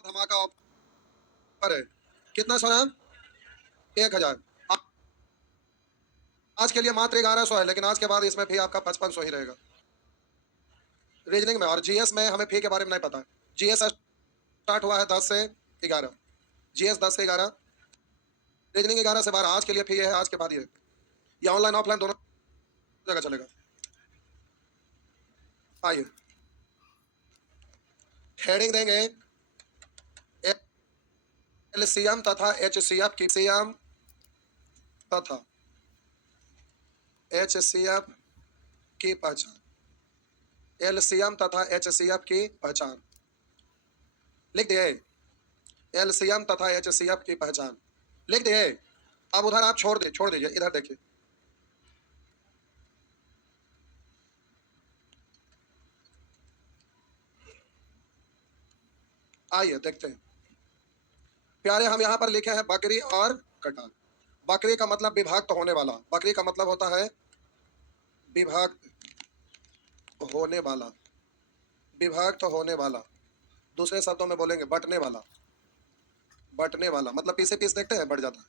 धमाका ऑफर है। कितना सोना? 1000। आज के लिए मात्र 1100 है, लेकिन आज के बाद इसमें फी आपका 5500 ही रहेगा रीजनिंग में। और जीएस में हमें फी के बारे में नहीं पता। जीएस स्टार्ट हुआ है 10 से 11। जीएस 10 से 11, रीजनिंग 11 से 12। आज के लिए फी है, आज के बाद ये ऑनलाइन ऑफलाइन दोनों जगह चलेगा। आइए हेडिंग देंगे एलसीएम तथा एचसीएफ की सीएम तथा एचसीएफ की पहचान। एलसीएम तथा एचसीएफ की पहचान लिख दिए। एलसीएम तथा एचसीएफ की पहचान लिख दिए। अब उधर आप छोड़ दीजिए, इधर देखिए। आइए देखते हैं प्यारे, हम यहाँ पर लिखे हैं बकरी और कटार। बकरी का मतलब विभक्त होने वाला। बकरी का मतलब होता है विभक्त होने वाला। विभक्त होने वाला, दूसरे शब्दों में बोलेंगे बटने वाला। बटने वाला मतलब पीसे पीस देखते हैं, बढ़ जाता है।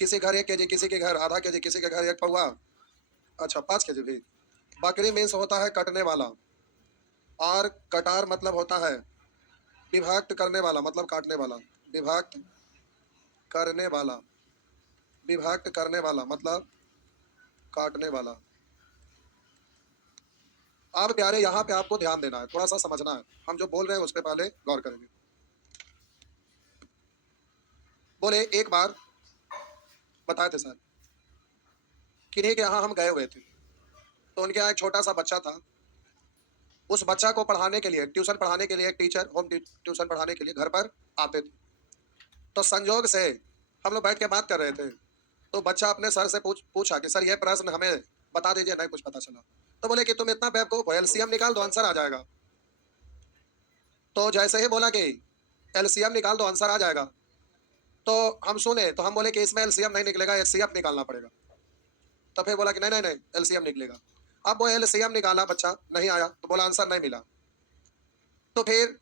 किसी घर 1 केजी, किसी के घर आधा केजी, किसी के घर 1 पौवा, अच्छा 5 केजी भी। बकरी मीन्स होता है कटने वाला, और कटार मतलब होता है विभक्त करने वाला, मतलब काटने वाला। विभक्त करने वाला, विभक्त करने वाला मतलब काटने वाला। अब प्यारे यहाँ पे आपको ध्यान देना है, थोड़ा सा समझना है। हम जो बोल रहे हैं उस पर पहले गौर करेंगे। बोले एक बार बताए थे सर, किन्हीं के यहाँ हम गए हुए थे, तो उनके यहाँ एक छोटा सा बच्चा था। उस बच्चा को पढ़ाने के लिए, ट्यूशन पढ़ाने के लिए एक टीचर होम ट्यूशन पढ़ाने के लिए घर पर आते थे। तो संजोग से हम लोग बैठ के बात कर रहे थे, तो बच्चा अपने सर से पूछा कि सर ये प्रश्न हमें बता दीजिए, नहीं कुछ पता चला। तो बोले कि तुम इतना बेवकूफ हो, एलसीएम निकाल दो आंसर आ जाएगा। तो जैसे ही बोला कि एलसीएम निकाल दो आंसर आ जाएगा, तो हम सुने, तो हम बोले कि इसमें एलसीएम नहीं निकलेगा, एचसीएफ निकालना पड़ेगा। तो फिर बोला कि नहीं नहीं नहीं, एलसीएम निकलेगा। अब वो एलसीएम निकाला, बच्चा नहीं आया, तो बोला आंसर नहीं मिला। तो फिर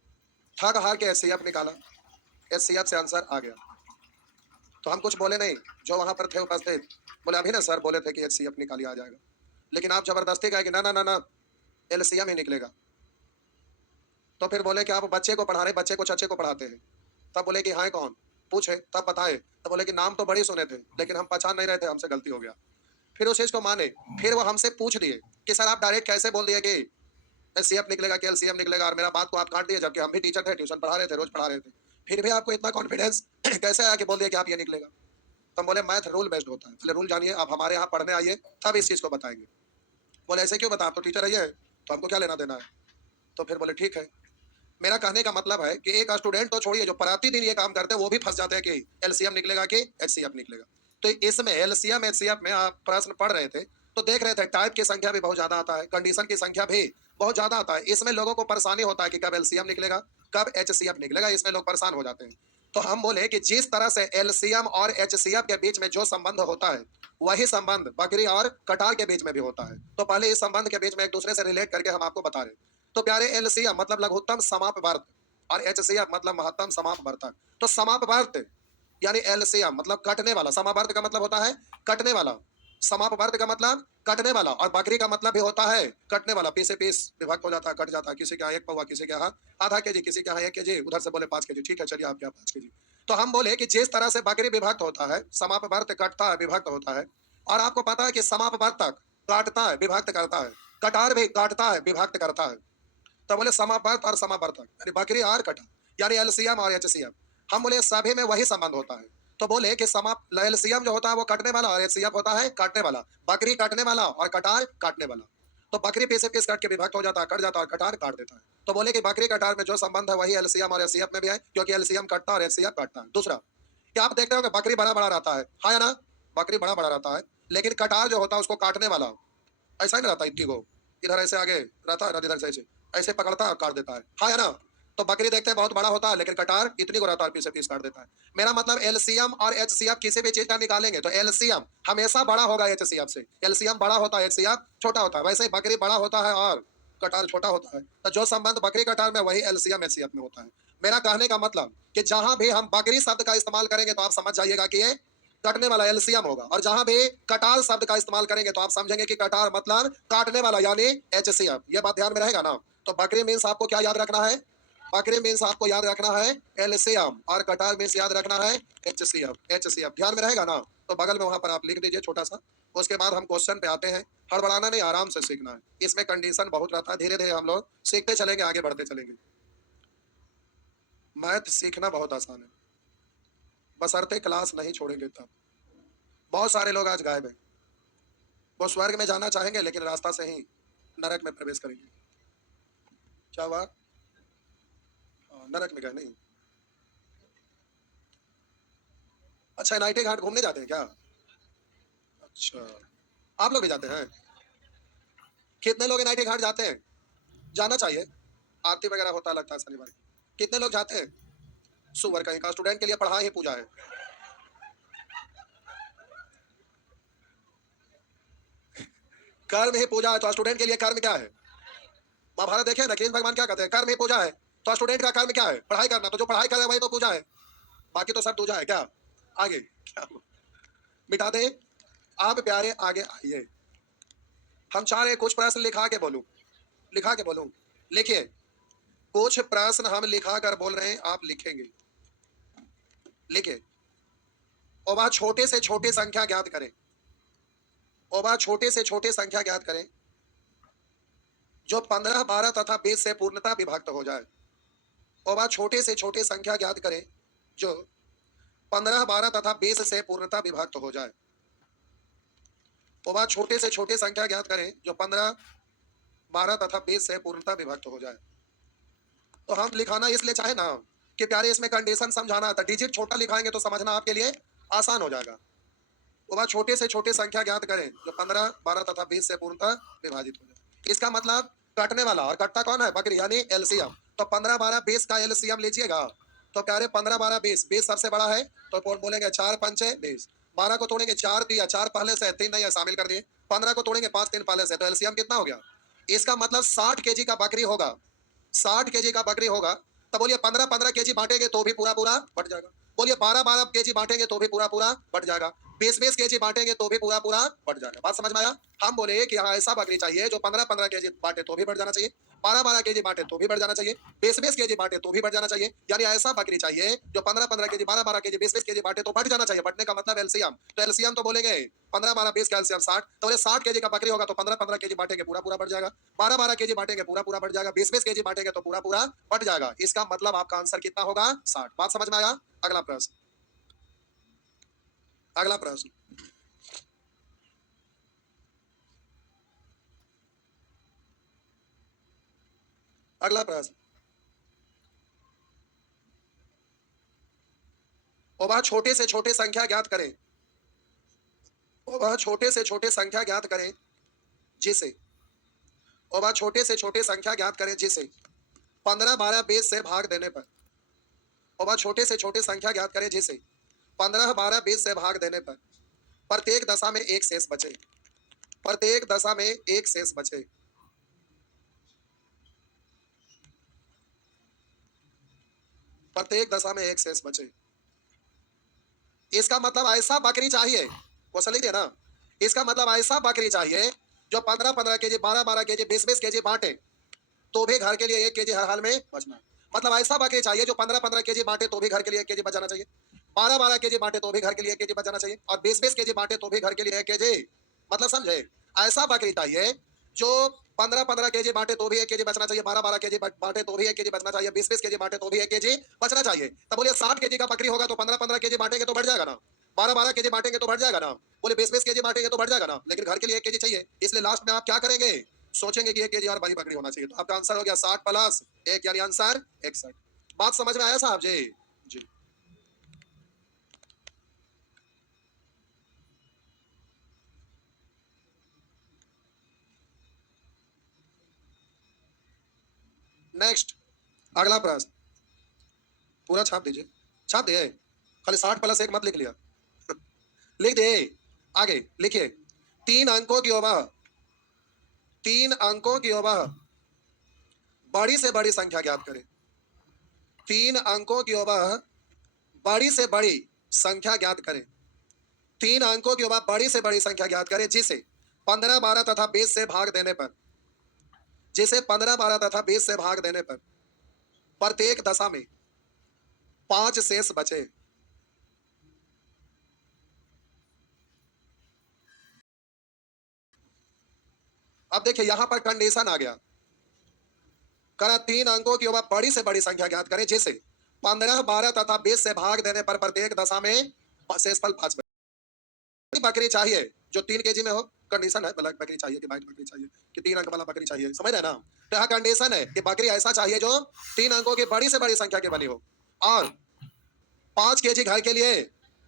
थक हार के एचसीएफ निकाला, एचसीएफ से आंसर आ गया। तो हम कुछ बोले नहीं, जो वहां पर थे उपस्थित बोले अभी ना सर बोले थे कि एचसीएफ निकाली आ जाएगा, लेकिन आप जबरदस्ती कहे कि ना ना ना ना एलसीएम ही निकलेगा। तो फिर बोले कि आप बच्चे को पढ़ा रहे, बच्चे को चच्चे को पढ़ाते हैं। तब बोले कि हाँ कौन, पूछे, तब बताए। तब बोले कि नाम तो बड़ी सुने थे, लेकिन हम पहचान नहीं रहे थे, हमसे गलती हो गया। फिर उस चीज को माने। फिर वो हमसे पूछ दिए कि सर आप डायरेक्ट कैसे बोल दिए कि एचसीएफ निकलेगा कि एलसीएम निकलेगा, और मेरा बात को आप काट दिए, जबकि हम भी टीचर थे, ट्यूशन पढ़ा रहे थे, रोज पढ़ा रहे थे। फिर भी आपको इतना कॉन्फिडेंस कैसे आया कि बोल दिया कि आप ये निकलेगा? तो हम बोले मैथ रूल बेस्ड होता है। बोले रूल जानिए, आप हमारे यहाँ पढ़ने आइए, तब इस चीज को बताएंगे। बोले ऐसे क्यों बता, आप तो टीचर है, तो हमको क्या लेना देना है? तो फिर बोले ठीक है। मेरा कहने का मतलब है कि एक स्टूडेंट तो छोड़िए, जो प्रतिदिन ये काम करते हैं वो भी फंस जाते हैं कि एलसीएम निकलेगा कि एचसीएफ निकलेगा। तो इसमें एलसीएम एचसीएफ में आप प्रश्न पढ़ रहे थे, तो देख रहे थे टाइप की संख्या भी बहुत ज्यादा आता है, कंडीशन की संख्या भी बहुत ज्यादा आता है। इसमें लोगों को परेशानी होता है कि कब एलसीएम निकलेगा, कब एचसीएफ निकलेगा, इसमें लोग परेशान हो जाते हैं। तो हम बोले कि जिस तरह से एलसीएम और एचसीएफ के बीच में जो संबंध होता है, वही संबंध बकरी और कटार के बीच में भी होता है। तो पहले इस संबंध के बीच में एक दूसरे से रिलेट करके हम आपको बता रहे। तो प्यारे, एलसीएम मतलब लघुत्तम समापवर्त, और एचसीएफ मतलब महत्तम समापवर्तक। तो समापवर्त यानी एलसीएम मतलब कटने वाला, समावर्त का मतलब होता है कटने वाला, समापवर्त का मतलब कटने वाला, और बकरी का मतलब भी होता है कटने वाला। पीस से पीस विभक्त हो जाता है, कट जाता है। किसी के यहाँ 1 पौवा, किसी के यहाँ आधा केजी, किसी के यहाँ 1 केजी, उधर से बोले 5 केजी। ठीक है, चलिए आपके यहाँ 5 केजी। तो हम बोले कि जिस तरह से बकरी विभक्त होता है, समापवर्त कटता है, विभक्त होता है, और आपको पता है कि समापवर्तक काटता है, विभक्त करता है, कटार भी काटता है, विभक्त करता है। तो बोले समावर्त और समावर्तक यानी बकरी और कटा, यानी एलसीएम और एचसीएफ। हम बोले सभी में वही संबंध होता है। तो बोले कि एलसीएम जो होता है वो कटने वाला, और एचसीएफ होता है काटने वाला। बकरी काटने वाला और कटार काटने वाला। तो बकरी पीस से पीस काट के विभक्त हो जाता है, कट जाता है, और कटार काट देता है। तो बोले कि बकरी कटार में जो संबंध है वही एलसीएम और एचसीएफ में भी है, क्योंकि एलसीएम कटता है और एचसीएफ काटता है। दूसरा, क्या आप देखते हो कि बकरी बड़ा बड़ा रहता है, हाँ या ना? बकरी बड़ा बड़ा रहता है, लेकिन कटार जो होता है उसको काटने वाला ऐसा ही नहीं रहता। इतनी को इधर ऐसे आगे रहता है, इधर से ऐसे ऐसे पकड़ता है और काट देता है, हाँ या ना? तो बकरी देखते हैं बहुत बड़ा होता है, लेकिन कटार इतनी को रहता है, पीस से पीस काट देता है। मेरा मतलब एलसीएम और एचसीएफ किसी भी चीज का निकालेंगे तो एलसीएम हमेशा बड़ा होगा एचसीएफ से। एलसीएम बड़ा होता है, एचसीएफ छोटा होता है। वैसे ही बकरी बड़ा होता है और कटार छोटा होता है, तो जो संबंध बकरी कटार में वही एलसीएम एचसीएफ में होता है। मेरा कहने का मतलब कि जहां भी हम बकरी शब्द का इस्तेमाल करेंगे तो आप समझ जाइएगा कि ये कटने वाला एलसीएम होगा, और जहां भी कटार शब्द का इस्तेमाल करेंगे तो आप समझेंगे कि कटार मतलब काटने वाला यानी एचसीएफ। ये बात ध्यान में रहेगा ना। तो बकरी मीन्स आपको क्या याद रखना है? बकरी मीन्स आपको याद रखना है एलसीएम, और कटार मीन्स याद रखना है एचसीएफ। एचसीएफ ध्यान में रहेगा ना। तो बगल में वहां पर आप लिख दीजिए छोटा सा। उसके बाद हम क्वेश्चन पे आते हैं। हड़बड़ाना नहीं, आराम से सीखना है। इसमें कंडीशन बहुत रहता है, धीरे धीरे हम लोग सीखते चलेंगे, आगे बढ़ते चलेंगे। मैथ सीखना बहुत आसान है, बशर्ते क्लास नहीं छोड़ेंगे तब। बहुत सारे लोग आज गायब हैं, वो स्वर्ग में जाना चाहेंगे लेकिन रास्ता से ही नरक में प्रवेश करेंगे। क्या हुआ? नरक में गए नहीं? अच्छा, एनआईटी घाट घूमने जाते हैं क्या? अच्छा, आप लोग भी जाते हैं? कितने लोग एनआईटी घाट जाते हैं? जाना चाहिए, आरती वगैरह होता लगता है शनिवार। कितने लोग जाते हैं? सुअर कहीं का, स्टूडेंट के लिए पढ़ाई ही पूजा है। कर्म ही पूजा है, तो स्टूडेंट के लिए कर्म क्या है? महाभारत देखे ना, कृष्ण भगवान क्या कहते हैं? कर्म ही पूजा है। तो स्टूडेंट का कर्म क्या है? पढ़ाई करना। तो जो पढ़ाई कर रहा है वही तो पूजा है, बाकी तो सब दूजा है क्या? आगे क्या मिटा दे। आप प्यारे आगे आइए। हम चाह रहे कुछ प्रश्न लिखा के बोलूं, लिखा के बोलूं। लिखिए, कुछ प्रश्न हम लिखा कर बोल रहे हैं, आप लिखेंगे। लिखिए, ओबा छोटे से छोटे संख्या ज्ञात करें। ओबा छोटे से छोटे संख्या ज्ञात करें जो 15, 12 तथा 20 से पूर्णता विभक्त हो जाए। ओबा छोटे से छोटे संख्या ज्ञात करें जो 15, 12 तथा 20 से पूर्णता विभक्त हो जाए। ओबा छोटे से छोटे संख्या ज्ञात करें जो 15, 12 तथा 20 से पूर्णता विभक्त हो जाए। तो हम लिखाना इसलिए चाहे ना कि प्यारे इसमें कंडीशन समझाना था। डिजिट छोटा लिखाएंगे तो समझना आपके लिए आसान हो जाएगा। ओबा छोटे से छोटे संख्या ज्ञात करें जो 15, 12 तथा 20 से पूर्णता विभाजित हो जाए। इसका मतलब कटने वाला, और कटता कौन है? बकरी, यानी एलसीएम। तो 15, 12, 20 का एलसीएम लीजिएगा। तो प्यारे 15, 12, 20, 20 सबसे बड़ा है तो बोलेंगे 4 पंचे 20। 12 को तोड़ेंगे 4 दिया, 4 पहले से 3 नहीं है, शामिल कर दिए। 15 को तोड़ेंगे 5 3 पहले से, तो एलसीएम कितना हो गया? इसका मतलब 60 केजी का बकरी होगा। 60 केजी का बकरी होगा। तो बोलिए 15 15 केजी बांटेंगे तो भी पूरा पूरा बढ़ जाएगा। बोलिए 12 12 केजी बांटेंगे तो भी पूरा पूरा बढ़ जाएगा। 20 20 केजी बांटेंगे तो भी पूरा पूरा बढ़ जाएगा। बात समझ में आया? हम बोले कि हाँ, ऐसा बकरी चाहिए जो 15 15 केजी बांटे तो भी बढ़ जाना चाहिए, 12 12 केजी बांटे तो भी बढ़ जाना चाहिए, 20 20 केजी बांटे तो भी बढ़ जाना चाहिए। यानी ऐसा बकरी चाहिए जो 15 15 केजी, 12 12 केजी, 20 20 केजी बांटे तो बढ़ जाना चाहिए। बढ़ने का मतलब एलसीएम। तो एलसीएम तो बोलेंगे 15 12 20 का एलसीएम 60। तो बोले 60 केजी का बकरी होगा तो 15 15 केजी बांटेंगे पूरा पूरा बढ़ जाएगा, 12 12 केजी बांटेंगे पूरा पूरा बढ़ जाएगा, 20 20 केजी बांटेंगे तो पूरा पूरा बढ़ जाएगा। इसका मतलब आपका आंसर कितना होगा? 60। बात समझ में आया? अगला प्रश्न, अगला प्रश्न। अगला प्रश्न, ओबा छोटे से छोटे संख्या ज्ञात करें। ओबा छोटे से छोटे संख्या ज्ञात करें जिसे, ओबा छोटे से छोटे संख्या ज्ञात करें जिसे 15 12 20 से भाग देने पर, ओबा छोटे से छोटे संख्या ज्ञात करें जिसे 15 12 20 से भाग देने पर प्रत्येक दशा में एक शेष बचे। प्रत्येक दशा में एक शेष बचे। प्रत्येक दशा में एक शेष बचे। इसका मतलब ऐसा बकरी चाहिए, क्वेश्चन लिख दिया ना। इसका मतलब ऐसा बकरी चाहिए जो 15 15 केजी, 12 12 केजी, 20 20 केजी बांटे तो भी घर के लिए 1 केजी हर हाल में बचना। मतलब ऐसा बकरी चाहिए जो 15 15 केजी बांटे तो भी घर के लिए 1 केजी बचाना चाहिए, 12 12 केजी बांटे तो भी घर के लिए 1 केजी बचाना चाहिए, और 20 20 केजी बांटे तो भी घर के लिए 1 केजी। मतलब समझे? ऐसा बकरी चाहिए जो 15 15 केजी बांटे तो भी 1 केजी बचना चाहिए, 12 12 केजी बांटे तो भी 1 केजी बचना चाहिए, 20 20 केजी बांटे तो भी 1 केजी बचना चाहिए। तब बोलिए 60 केजी का बकरी होगा तो 15 15 केजी बांटेंगे तो बढ़ जाएगा ना, 12 12 केजी बांटेंगे तो बढ़ जाएगा ना, बोले 20 20 केजी बांटेंगे तो बढ़ जाएगा ना, लेकिन घर के लिए 1 केजी चाहिए। इसलिए लास्ट में आप क्या करेंगे? सोचेंगे कि 1 केजी और बड़ी बकरी होना चाहिए। तो आपका आंसर हो गया 60 प्लस 1, यानी आंसर 61। बात समझ में आया साहब जी? जी। नेक्स्ट, अगला प्रश्न पूरा छाप दीजिए। छाप दिए? खाली 60 प्लस 1 मत लिख लिया। लिख दिए? आगे लिखिए, 3 अंकों की ओबा, 3 अंकों की ओबा बड़ी से बड़ी संख्या ज्ञात करें। 3 अंकों की वह बड़ी से बड़ी संख्या ज्ञात करें। 3 अंकों की वह बड़ी से बड़ी संख्या ज्ञात करें जिसे 15, 12 तथा 20 से भाग देने पर, जिसे 15, 12 तथा 20 से भाग देने पर प्रत्येक दशा में 5 शेष बचे। अब देखिए यहां पर कंडीशन आ गया, करा 3 अंकों की वह बड़ी से बड़ी संख्या ज्ञात करें जिसे 15, 12 तथा 20 से भाग देने पर प्रत्येक दशा में शेषफल 5 बचे। बकरी चाहिए जो 3 केजी में हो, कंडीशन है, ब्लैक बकरी चाहिए कि व्हाइट बकरी चाहिए कि 3 अंक वाला बकरी चाहिए, समझ रहे हैं ना। तो यहाँ कंडीशन है कि बकरी ऐसा चाहिए जो 3 अंकों की बड़ी से बड़ी संख्या की बनी हो और 5 केजी घर के लिए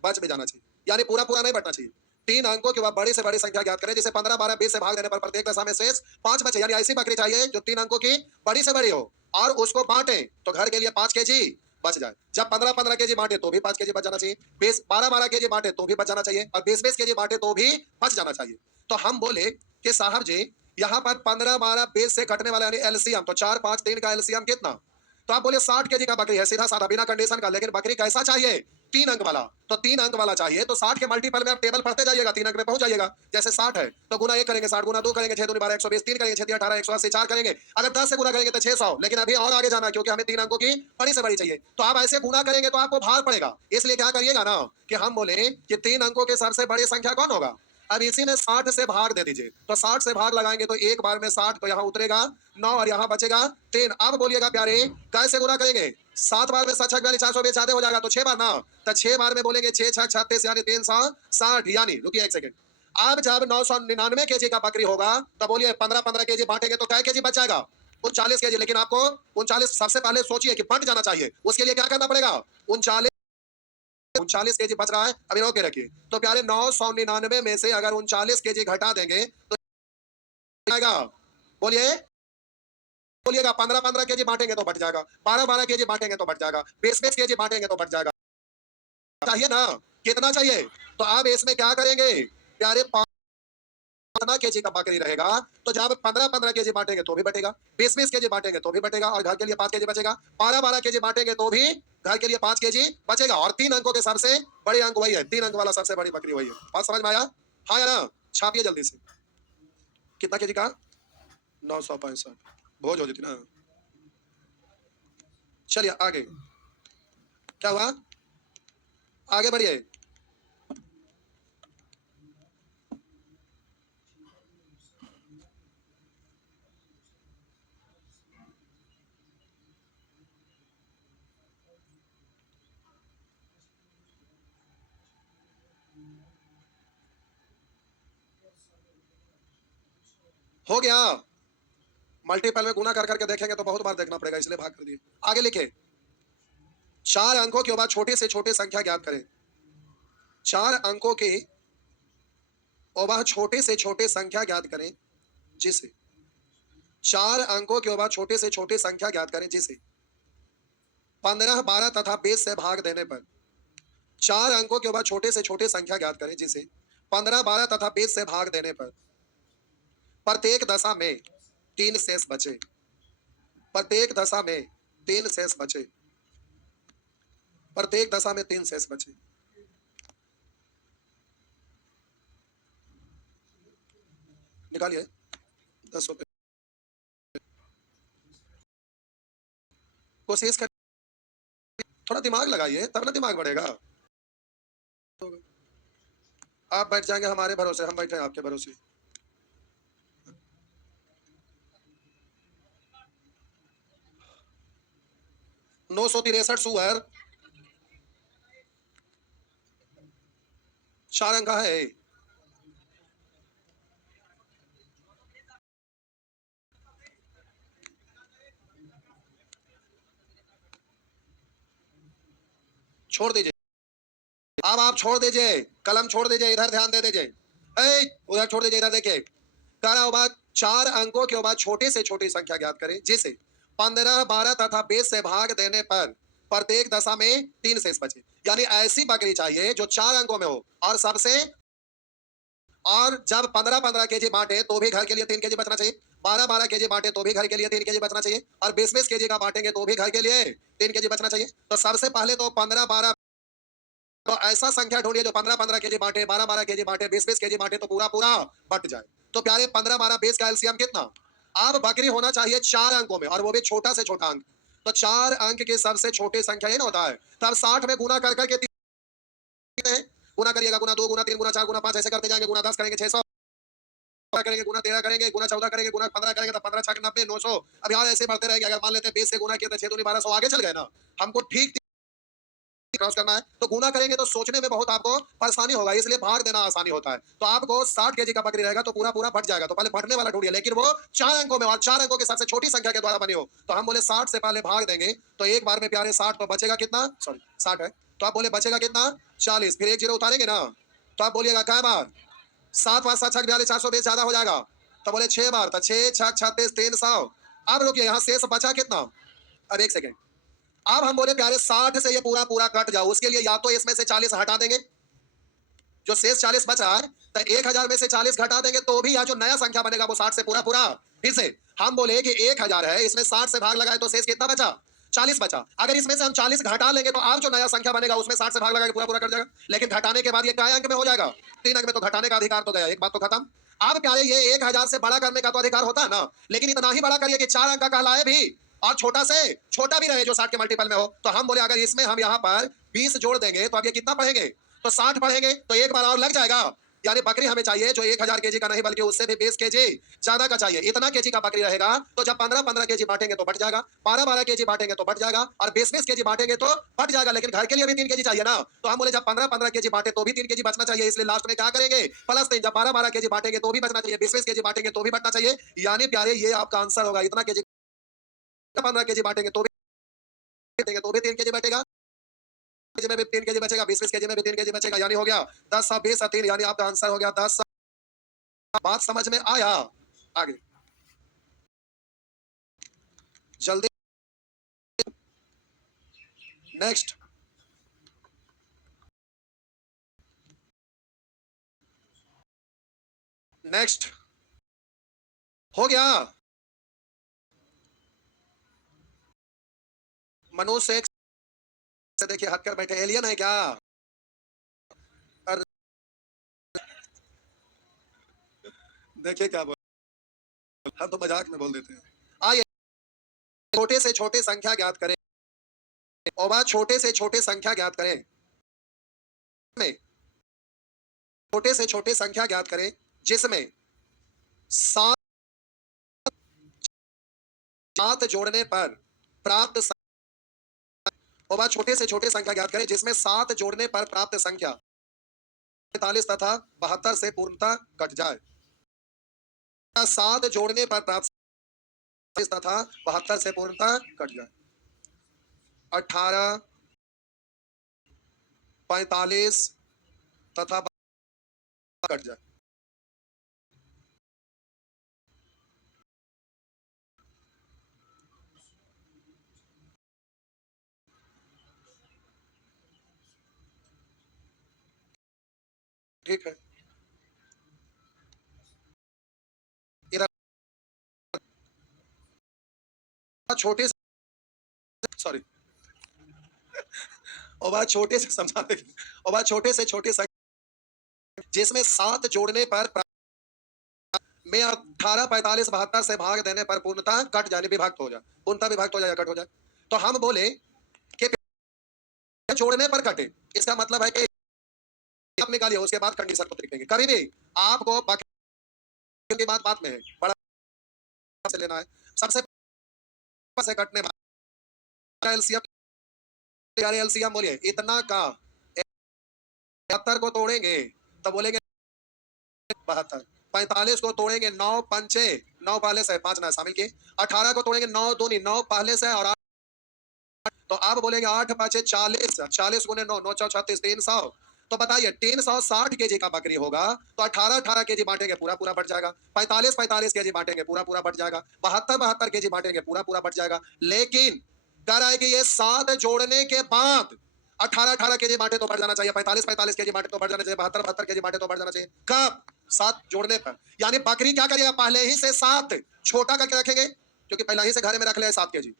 बच भी जाना चाहिए, यानी पूरा पूरा नहीं बटना चाहिए। 3 अंकों की वह बड़ी से बड़ी संख्या ज्ञात करें जिसे 15, 12, 20 से भाग देने पर प्रत्येक दशा में शेष 5 बचे, यानी ऐसी बकरी चाहिए जो 3 अंकों की बड़ी से बड़ी हो और उसको बांटे तो घर के लिए 5 केजी बच जाए। जब 15, 15 केजी बांटे तो भी 5 केजी बच जाना चाहिए, 20, 12, 12 केजी बांटे तो भी बच जाना चाहिए और 20, 20 केजी बांटे तो भी बच जाना चाहिए। तो हम बोले कि साहब जी यहाँ पर 15, 12, 20 से कटने वाला यानी एलसीएम, तो 4, 5, 3 का एलसीएम कितना? तो आप बोले 60 केजी का बकरी है, सीधा साधा बिना कंडीशन का, लेकिन बकरी कैसा चाहिए? 3 अंक वाला। तो 3 अंक वाला चाहिए तो 60 के मल्टीपल में आप टेबल पढ़ते जाइएगा, 3 अंक में पहुंच जाइएगा। जैसे 60 है तो गुना 1 करेंगे, 60 गुना 2 करेंगे, 6 दूनी 12, 120, 3 करेंगे, 6 18, 180, 4 करेंगे। अगर 10 से गुना करेंगे तो 600, लेकिन अभी और आगे जाना क्योंकि हमें 3 अंकों की बड़ी से बड़ी चाहिए। तो आप ऐसे गुना करेंगे तो आपको भार पड़ेगा, इसलिए क्या करिएगा ना कि हम बोले कि 3 अंकों के सबसे बड़ी संख्या कौन होगा। अब इसी में 60 से भाग दे दीजिए, तो 60 से भाग लगाएंगे तो एक बार में 60, तो यहाँ उतरेगा 9 और यहाँ बचेगा 3। अब बोलिएगा प्यारे कैसे गुना करेंगे? 7 बार में 7 छक 420 आधे हो जाएगा तो 6 बार ना, तो 6 बार में बोलेंगे 6 छक 36 यानी 360, यानी रुकिए 1 सेकंड। अब जब 999 केजी का बकरी होगा तब बोलिए 15, 15 केजी बांटेंगे तो क्या केजी बच जाएगा? 39 केजी। लेकिन आपको 39 सबसे पहले सोचिए कि बंट जाना चाहिए, उसके लिए क्या करना पड़ेगा? 39 केजी बच रहा है, अभी रोके रखिए। तो प्यारे 999 में से अगर 39 केजी घटा देंगे तो आएगा, बोलिए बोलिएगा 15, 15 केजी बांटेंगे तो बच जाएगा, 12, 12 केजी बांटेंगे तो बच जाएगा, 20, 20 केजी बांटेंगे तो बच जाएगा। चाहिए ना, कितना चाहिए? तो आप इसमें क्या करेंगे प्यारे, 15 केजी का बकरी रहेगा तो जब 15, 15 केजी बांटेंगे तो भी बटेगा, 20, 20 केजी बांटेंगे तो भी बटेगा और घर के लिए 5 केजी बचेगा, 12, 12 केजी बांटेंगे तो भी घर के लिए 5 केजी बचेगा। और 3 अंकों के सबसे बड़े अंक वही है, 3 अंक वाला सबसे बड़ी बकरी वही है। बात समझ में आया? हाँ या ना? छापिए जल्दी से। कितना केजी का? 965 भोज हो जाती ना। चलिए आगे क्या हुआ, आगे बढ़िए। हो गया, मल्टीपल में गुना कर करके देखेंगे तो बहुत बार देखना पड़ेगा, इसलिए भाग कर दिए। आगे लिखे 4 अंकों के बाद छोटे से छोटे संख्या ज्ञात करें। 4 अंकों के और वह छोटे से छोटे संख्या ज्ञात करें जिसे 4 अंकों के बाद छोटे से छोटे संख्या ज्ञात करें जिसे 15, 12 तथा 20 से भाग देने पर 4 अंकों के बाद छोटे से छोटे संख्या ज्ञात करें जिसे 15, 12 तथा 20 से भाग देने पर प्रत्येक दशा में 3 शेष बचे। प्रत्येक दशा में 3 शेष बचे। प्रत्येक दशा में 3 शेष बचे। निकालिए 10 रुपए। कोशिश कर, थोड़ा दिमाग लगाइए तब ना दिमाग बढ़ेगा। आप बैठ जाएंगे हमारे भरोसे, हम बैठे हैं आपके भरोसे। 963 सुअर 4 अंक का है। छोड़ दीजिए, अब आप छोड़ दीजिए, कलम छोड़ दीजिए, इधर ध्यान दे दीजिए। उधर छोड़ दीजिए, इधर देखिए। करा बाद 4 अंकों के बाद छोटे से छोटी संख्या ज्ञात करें जिसे 15, 12 तथा 20 से भाग देने पर प्रत्येक दशा में 3 शेष बचे। यानी ऐसी बकरी चाहिए जो 4 अंकों में हो और सबसे, और जब 15, 15 केजी बांटे तो भी घर के लिए 3 केजी बचना चाहिए, 12-12 केजी बांटे तो भी घर के लिए 3 केजी बचना चाहिए, और 20-20 केजी का बांटेंगे तो भी घर के लिए 3 केजी बचना चाहिए। तो सबसे पहले तो 15-12, तो ऐसा संख्या ढूंढिए जो 15-15 केजी बांटे, 12-12 केजी बांटे, 20-20 केजी बांटे, तो पूरा पूरा बट जाए। तो प्यारे 15-12-20 का एलसीएम कितना? अब बकरी होना चाहिए 4 अंकों में, और वो भी छोटा से छोटा अंक। तो 4 अंक की सबसे छोटी संख्या ये ना होता है, तब 60 में गुना कर करके हैं, गुना करिएगा, गुना 2, गुना 3, गुना 4, गुना 5, ऐसे करते जाएंगे, गुना 10 करेंगे 600 करेंगे, गुना 13 करेंगे, गुना 14 करेंगे, गुना 15 करेंगे, तो 15 छक 90, 900। अब यार ऐसे बढ़ते रहेंगे। अगर मान लेते हैं 20 से गुना किया तो 6 दूनी 1200, आगे चल गए ना। हमको ठीक क्रॉस करना है, तो गुना करेंगे तो सोचने में बहुत आपको परेशानी होगा, इसलिए भाग देना आसानी होता है। तो आपको 60 केजी का बकरी रहेगा तो पूरा पूरा बढ़ जाएगा। तो पहले बढ़ने वाला ढूंढिए, लेकिन वो 4 अंकों में, और 4 अंकों के सबसे छोटी संख्या के द्वारा बनी हो। तो हम बोले 60 से पहले भाग देंगे तो एक बार में प्यारे 60, तो बचेगा कितना? सॉरी 60 है, तो आप बोले बचेगा कितना? 40। फिर एक जीरो उतारेंगे ना, तो आप बोलिएगा क्या बार? 7 5 7 6 42 420 ज्यादा हो जाएगा। तो बोले 6 बार, तो 6 6 36 300। अब रुकिए, यहाँ शेष बचा कितना? अब एक सेकेंड, अब हम बोले प्यारे 60 से ये पूरा पूरा कट जाओ, उसके लिए या तो इसमें से 40 हटा देंगे, जो शेष 40 बचा है, तो 1000 में से 40 घटा देंगे तो भी यह जो नया संख्या बनेगा वो 60 से पूरा पूरा। फिर से हम बोले कि 1000 है, इसमें 60 से भाग लगाए तो शेष कितना बचा? 40 बचा। अगर इसमें से हम 40 घटा लेंगे तो आप जो नया संख्या बनेगा उसमें 60 से भाग लगाए पूरा पूरा कट जाएगा। लेकिन घटाने के बाद ये क्या अंक में हो जाएगा? 3 अंक में। तो घटाने का अधिकार तो गया, एक बात तो खत्म। अब प्यारे ये 1000 से बड़ा करने का तो अधिकार होता है ना, लेकिन इतना ही बड़ा करिए कि 4 अंक का कहलाए भी, और छोटा से छोटा भी रहे जो 60 के मल्टीपल में हो। तो हम बोले अगर इसमें हम यहाँ पर 20 जोड़ देंगे तो अब ये कितना पढ़ेंगे? तो 60 पढ़ेंगे, तो एक बार और लग जाएगा। यानी बकरी हमें चाहिए जो 1000 केजी का नहीं बल्कि उससे भी 20 केजी ज्यादा का चाहिए। इतना केजी का बकरी रहेगा तो जब 15-15 केजी बांटेंगे तो बढ़ जाएगा, 12-12 केजी बांटेंगे तो बढ़ जाएगा, और 20-20 केजी बांटेंगे तो बढ़ जाएगा। लेकिन घर के लिए भी 3 केजी चाहिए ना, तो हम बोले जब 15-15 केजी बांटे तो भी 3 केजी बचना चाहिए, इसलिए लास्ट में क्या करेंगे? प्लस 3। जब 12-12 केजी बांटेंगे तो भी बचना चाहिए, 20-20 केजी बांटेंगे तो भी बचना चाहिए। यानी प्यारे ये आपका आंसर होगा, इतना केजी 15 केजी बांटेंगे तो भी 3 केजी बचेगा, केजी में भी 3 केजी बचेगा, 20-20 केजी में भी 3 केजी बचेगा। यानी हो गया 10 और 20 और 3, यानी आपका आंसर हो गया 10। बात समझ में आया? आगे जल्दी, नेक्स्ट नेक्स्ट हो गया। मनुष्य एक से देखिए हट कर बैठे, एलियन है क्या? अरे देखिए क्या बोल, हम तो मजाक में बोल देते हैं। आइए छोटे से छोटे संख्या ज्ञात करें, और बात छोटे से छोटे संख्या ज्ञात करें में, छोटे से छोटे संख्या ज्ञात करें जिसमें 7 सात जोड़ने पर प्राप्त, और बात छोटे से छोटे संख्या ज्ञात करें जिसमें 7 जोड़ने पर प्राप्त संख्या 45 तथा 72 से पूर्णतः कट जाए। 7 जोड़ने पर प्राप्त तथा 72 से पूर्णतः कट जाए। 18, 45 तथा कट जाए। ठीक है, इधर छोटे सॉरी, और बात छोटे से समझा देंगे, और बात छोटे से छोटे संख्या जिसमें 7 जोड़ने पर में 18, 45, 72 से भाग देने पर पूर्णतः कट जाने, विभक्त हो जाए, पूर्णतः विभक्त हो जाए, कट हो जाए। तो हम बोले कि जोड़ने पर कटे, इसका मतलब है कि आप निकालिए, उसके बाद कंडीशन को लिखेंगे। कभी भी आपको बाकी की बात में है, बड़ा से लेना है। सबसे से कटने एलसीएम, एलसीएम बोलिए इतना का 72 को तोड़ेंगे तो बोलेंगे 72, 45 को तोड़ेंगे 9 पंचे 9 पहले से 5 ना शामिल किए, 18 को तोड़ेंगे 9 दूनी 9 पहले से, और तो आप बोलेंगे 8 पाँचे 40, 40 गुने 9, 9 चौ 36, 300। तो बताइए 360 केजी का बकरी होगा तो 18-18 केजी बांटेंगे पूरा पूरा बढ़ जाएगा, 45-45 केजी बांटेंगे पूरा पूरा बढ़ जाएगा, 72-72 केजी बांटेंगे पूरा पूरा बढ़ जाएगा। लेकिन कह रहा है कि ये 7 जोड़ने के बाद 18 केजी बांटे तो बढ़ जाना चाहिए, 45 केजी बांटे तो बढ़ जाना चाहिए, 72 केजी बांटे तो बढ़ जाना चाहिए। कब? 7 जोड़ने पर। यानी बकरी क्या करेगा, पहले ही से 7 छोटा करके रखेंगे, क्योंकि पहले ही से घर में रख लिया 7 केजी,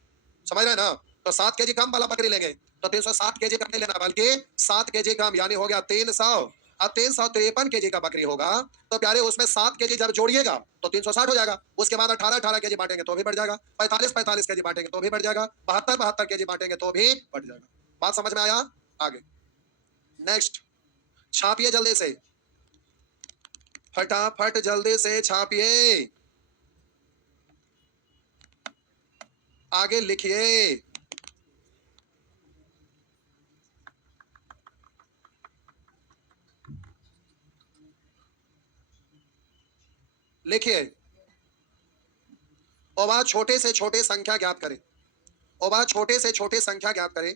समझ रहे हैं ना? तो 7 केजी कम वाला बकरी लेंगे, तो 360 केजी का नहीं लेना, बल्कि 7 केजी कम, यानी हो गया 300। अब 353 केजी का बकरी होगा, तो प्यारे उसमें 7 केजी जब जोड़िएगा तो 360 हो जाएगा। उसके बाद 18 केजी बांटेंगे तो भी बढ़ जाएगा, 45 केजी बांटेंगे तो भी बढ़ जाएगा, 72 केजी बांटेंगे तो भी बढ़ जाएगा। बात समझ में आया? आगे नेक्स्ट, छापिए जल्दी से, फटाफट जल्दी से छापिए, आगे लिखिए। लिखिए, और वह छोटे से छोटे संख्या ज्ञात करें, और वह छोटे से छोटे संख्या ज्ञात करें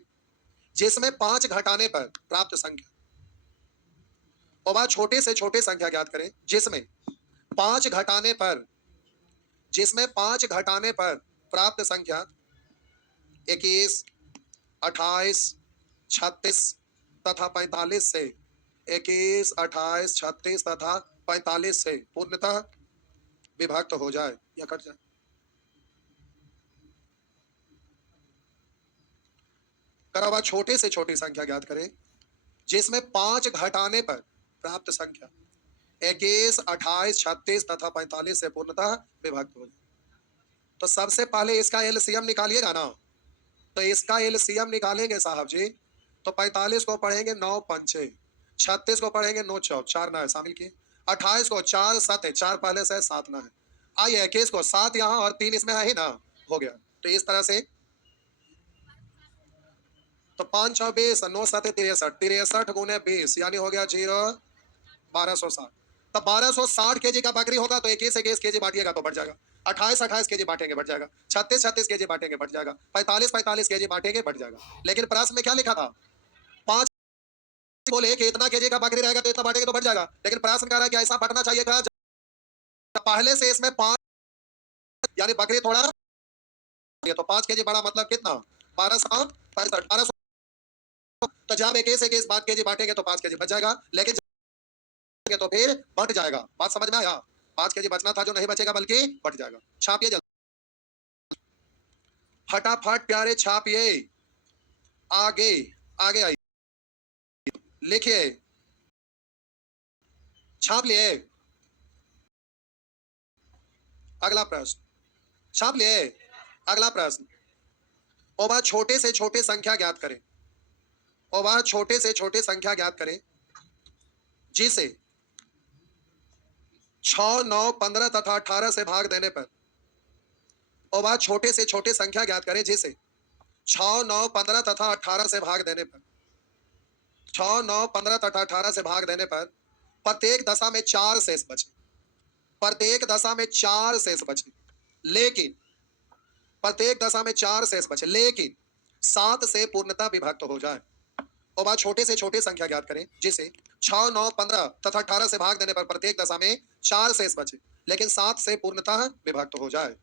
जिसमें 5 घटाने पर प्राप्त संख्या, और वह छोटे से छोटे संख्या ज्ञात करें जिसमें 5 घटाने पर, जिसमें 5 घटाने पर प्राप्त संख्या 21, 28, 36 तथा 45 से, 21, 28, 36 तथा 45 से पूर्णतः विभक्त हो जाए या कट जाए। करावा छोटे से छोटी संख्या ज्ञात करें जिसमें 5 घटाने पर प्राप्त संख्या 21, 28, 36 तथा 45 से पूर्णतः विभक्त हो जाए। तो सबसे पहले इसका एलसीएम निकालिएगा ना, तो इसका एलसीएम निकालेंगे साहब जी, तो 45 को पढ़ेंगे 9 पंचे, 36 को पढ़ेंगे 9 चौक, 4 ना है शामिल किए, 28 को 4 7 है, 4 पहले से है, 7 ना है, आइए 21 को 7 यहाँ और 3 इसमें है ही ना, हो गया। तो इस तरह से, तो 5 6 20, 9 7 63, 63 गुने 20 यानी हो गया 0, 1260। तब 1260 केजी का बकरी होगा तो 21 केजी बांटिएगा तो बढ़ जाएगा, 28 केजी बांटेंगे बढ़ जाएगा, 36 केजी बांटेंगे बढ़ जाएगा, 45 केजी बांटेंगे बढ़ जाएगा। लेकिन प्रश्न में क्या लिखा था, 5 बोले कि इतना केजी का बकरी रहेगा तो इतना बांटेंगे तो बढ़ जाएगा, लेकिन प्रश्न कह रहा है कि ऐसा बढ़ना चाहिए था पहले से इसमें 5, यानी बकरी थोड़ा, ये तो 5 केजी बड़ा, मतलब कितना, 1265, 1200। तो जब 21 बात केजी बांटेंगे तो 5 केजी बच जाएगा, लेकिन तो फिर बढ़ जाएगा। बात समझ में आया? 5 केजी बचना था जो नहीं बचेगा बल्कि बढ़ जाएगा। छापिए जल्दी, फटाफट प्यारे छापिए, आगे आगे आइए, लिखिए, छाप लिए। अगला प्रश्न, छाप लिए। अगला प्रश्न, और वह छोटे से छोटे संख्या ज्ञात करें, और वह छोटे से छोटे संख्या ज्ञात करें जिसे 6, 9, 15 तथा 18 से भाग देने पर, और वह छोटे से छोटे संख्या ज्ञात करें जिसे 6, 9, 15 तथा 18 से भाग देने पर, 6, 9, 15 तथा 18 से भाग देने पर प्रत्येक दशा में 4 शेष बचे, प्रत्येक दशा में 4 शेष बचे, लेकिन प्रत्येक दशा में 4 शेष बचे लेकिन 7 से पूर्णतः विभक्त हो जाए, और वह छोटे से छोटे संख्या ज्ञात करें जिसे 6, 9, 15 तथा 18 से भाग देने पर प्रत्येक दशा में 4 शेष बचे लेकिन 7 से पूर्णतः विभक्त हो जाए।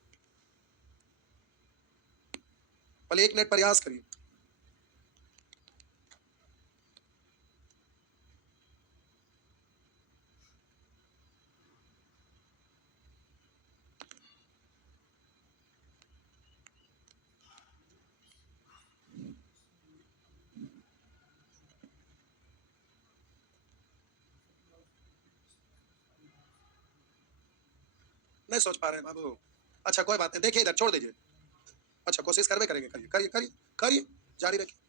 पहले 1 मिनट प्रयास करिए। नहीं सोच पा रहे हैं बाबू, अच्छा कोई बात नहीं, देखिए इधर छोड़ दीजिए, अच्छा कोशिश करवे करेंगे, करिए करिए करिए करिए, जारी रखिए।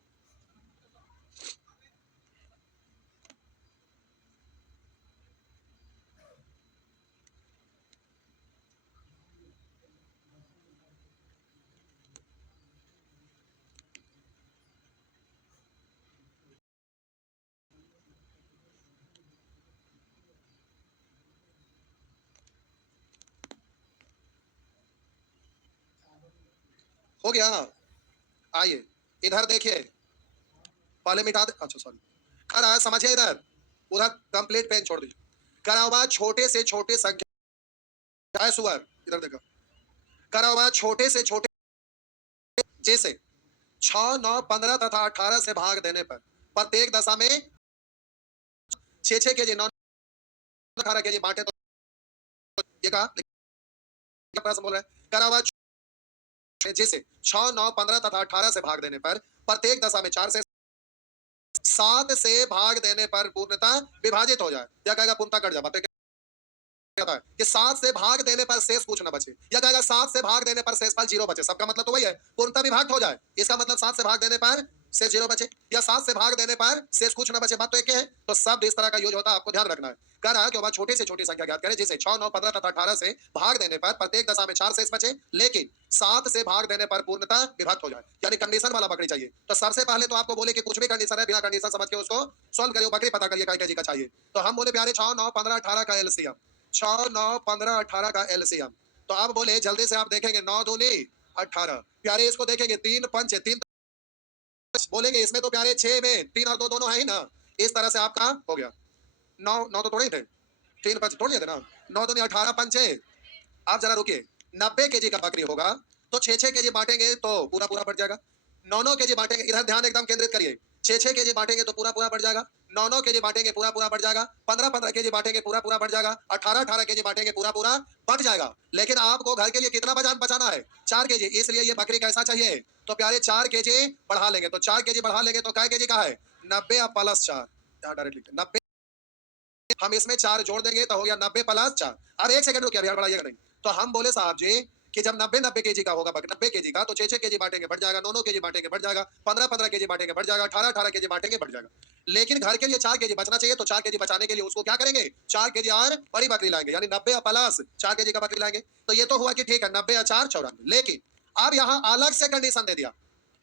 हो गया, आइए इधर देखिए, पहले मिटा दे, अच्छा सॉरी, कर रहा है, समझिए इधर, उधर कंप्लीट पेन छोड़ दीजिए। करा हुआ छोटे से छोटे संख्या है सुअर, इधर देखो, करा हुआ छोटे से छोटे जैसे 6, 9, 15 तथा 18 से भाग देने पर प्रत्येक दशा में 6 केजी 9 18 केजी बांटे तो ये कहा प्रश्न बोल रहे हैं करा हुआ जिसे 6 9 15 तथा 18 से भाग देने पर प्रत्येक दशा में 4 से 7 से भाग देने पर पूर्णता विभाजित हो जाए। या कहेगा पूर्णता कट जाए कि 7 से भाग देने पर शेष कुछ न बचे, या कहेगा 7 से भाग देने पर शेषफल 0 बचे। सबका मतलब तो वही है, पूर्णता विभाजित हो जाए। इसका मतलब 7 से भाग देने पर शेष 0 बचे या 7 से भाग देने पर शेष कुछ न बचे, बात तो एक है। तो शब्द इस तरह का यूज होता है, आपको ध्यान रखना है। कह रहा है कि वह छोटी से छोटी संख्या ज्ञात करें जिसे 6 9 15 तथा 18 से भाग देने पर प्रत्येक दशा में 4 शेष बचे, लेकिन 7 से भाग देने पर पूर्णता विभक्त हो जाए। यानी कंडीशन वाला बकरी चाहिए। तो सबसे पहले तो आपको बोले कि कुछ भी कंडीशन है, बिना कंडीशन समझ के उसको सॉल्व करिए, बकरी पता करिए काय केजी का चाहिए। तो हम बोले प्यारे 6 9 15 18 का एलसीएम, 6 9 15 18 का एलसीएम। तो आप बोले जल्दी से आप देखेंगे 9 दूनी 18, प्यारे इसको देखेंगे 3 पंच 3, बोलेंगे इसमें तो प्यारे 6 में 3 और 2 दोनों है ही ना। इस तरह से आपका हो गया। 9 9 तो तोड़े थे, 3 पंच तोड़ लिए थे ना, 9 दूनी 18 पंचे। आप जरा रुकिए, 90 केजी का बकरी होगा तो 6 केजी बांटेंगे तो पूरा पूरा बढ़ जाएगा। 9 केजी बांटेंगे, इधर ध्यान एकदम केंद्रित करिए। 6 केजी बांटेंगे तो पूरा पूरा बढ़ जाएगा। 9 केजी बांटेंगे पूरा पूरा बढ़ जाएगा। 15 केजी बांटेंगे पूरा पूरा बढ़ जाएगा। 18 केजी बांटेंगे पूरा पूरा बढ़ जाएगा। लेकिन आपको घर के लिए कितना वजन बचाना है? 4 केजी। इसलिए ये बकरी कैसा चाहिए? तो प्यारे 4 केजी बढ़ा लेंगे। तो 4 केजी बढ़ा लेंगे तो कै केजी का है? 90 प्लस 4, यहाँ डायरेक्ट लिखते 90, हम इसमें 4 जोड़ देंगे तो हो गया 90 प्लस 4। अब एक सेकंड रुकिए, अभी बढ़ाइएगा नहीं। तो हम बोले साहब जी कि जब 90 केजी का होगा 90 केजी का, तो 6 केजी बांटेंगे बढ़ जाएगा, 9 केजी बांटेंगे बढ़ जाएगा, 15 केजी बांटेंगे बढ़ जाएगा, 18 केजी बांटेंगे बढ़ जाएगा। लेकिन घर के लिए 4 केजी बचना चाहिए, तो 4 केजी बचाने के लिए उसको क्या करेंगे? 4 केजी और बड़ी बकरी लाएंगे, यानी 90 प्लस 4 केजी का बकरी लाएंगे। तो ये तो हुआ कि ठीक है 90 और 4 94। लेकिन अब यहाँ अलग से कंडीशन दे दिया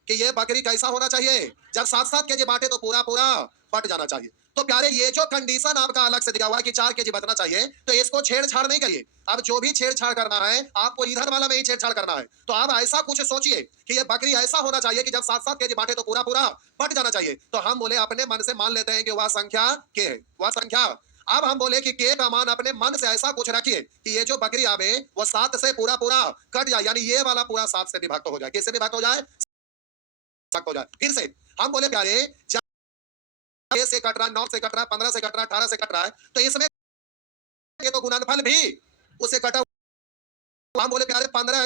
कि ये बकरी कैसा होना चाहिए? जब 7-7 केजी बांटे तो पूरा पूरा बट जाना चाहिए। तो प्यारे ये जो कंडीशन आपका अलग से दिया हुआ है कि 4 केजी बचना चाहिए, तो इसको छेड़छाड़ नहीं करिए। अब जो भी छेड़छाड़ करना है आपको इधर वाला में ही छेड़छाड़ करना है। तो आप ऐसा कुछ सोचिए कि ये बकरी ऐसा होना चाहिए कि जब 7-7 केजी बांटे तो पूरा पूरा बट जाना चाहिए। तो हम बोले अपने मन से मान लेते हैं कि वह संख्या के है, वह संख्या। अब हम बोले कि के का मान अपने मन से ऐसा कुछ रखिए कि ये जो बकरी आवे वो 7 से पूरा पूरा कट जाए, यानी ये वाला पूरा 7 से विभक्त हो जाए। किससे विभक्त हो जाए? हो जाए। फिर से हम बोले प्यारे 6 से कट रहा, 9 से कट रहा, 15 से कट रहा, 18 से कट रहा है, तो इसमें ये तो गुणनफल भी उससे कटा। हम बोले प्यारे 15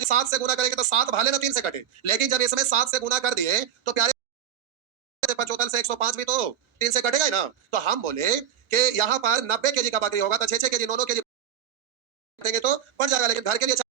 7 से गुना करेंगे तो 7 भाले ना 3 से कटे, लेकिन जब इसमें 7 से गुना कर दिए तो प्यारे 75 से 105 भी तो 3 से कटेगा ही ना। तो हम बोले कि यहाँ पर 90 केजी का बकरी होगा तो 6 केजी 9 केजी कटेंगे तो बढ़ जाएगा, लेकिन घर के लिए